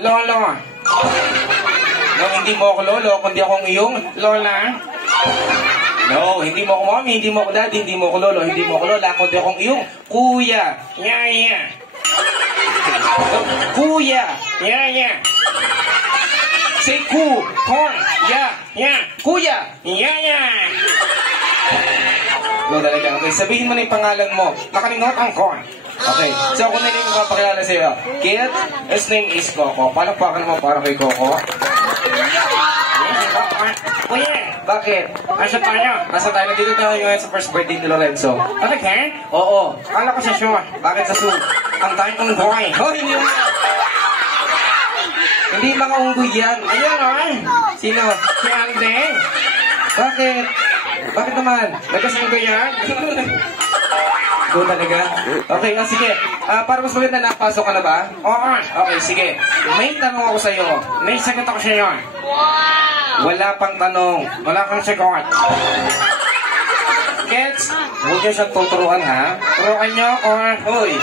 lolo. No, hindi mo ako lolo, kundi akong iyong lola. No, hindi mo ako mommy, hindi mo ako daddy, hindi mo ako lolo, hindi mo ako lola, kundi akong iyong kuya, yaya. No, kuya, yaya. Say ku, horn, ya, kuya, yaya. No, talaga. Okay, sabihin mo na yung pangalan mo. Nakalingot ang corn. Okay, so ako na rin yung mapakilala sa'yo. Kid, his name is Coco. Palakpakan mo para kay Coco. Kuya, bakit? Asa tayo? Asa tayo? Nandito tayo ngayon sa first birthday ni Lorenzo. Talaga? Oo. Kala ko sa show. Bakit sa zoo? Ang tayo kong boy. Oh, hindi mo. Hindi mga unggoy yan. Ayun, oh. Sino? Si Alden. Bakit? Bakit naman? Nagkasunggoy yan? Go talaga? Okay, sige. Para mas maganda, napasok ka na ba? Oo. Okay, sige. May tanong ako sa'yo. May sagot ako sa'yo. Wow! Wala pang tanong. Wala kang sagot. Kids, huwag niyo siyang tuturuan, ha? Turuan niyo or, hoy.